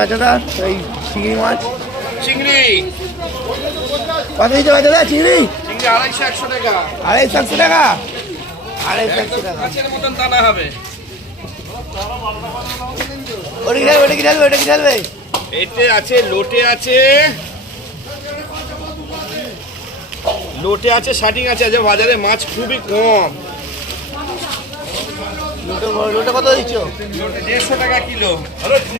বাচ্চাদা এই চিংড়ি মাছ চিংড়ি কত দিচ্ছে বাচ্চাদা চিংড়ি? চিংড়ি 250-100 টাকা। 250 টাকা 250 টাকা। মাছের মতন দানা হবে। ওটা কি ঢালবে? এতে আছে লোটে আছে, শাটিং আছে। আজ বাজারে মাছ খুবই কম। লোটা কত দিচ্ছ? লোটে 150 টাকা কিলো।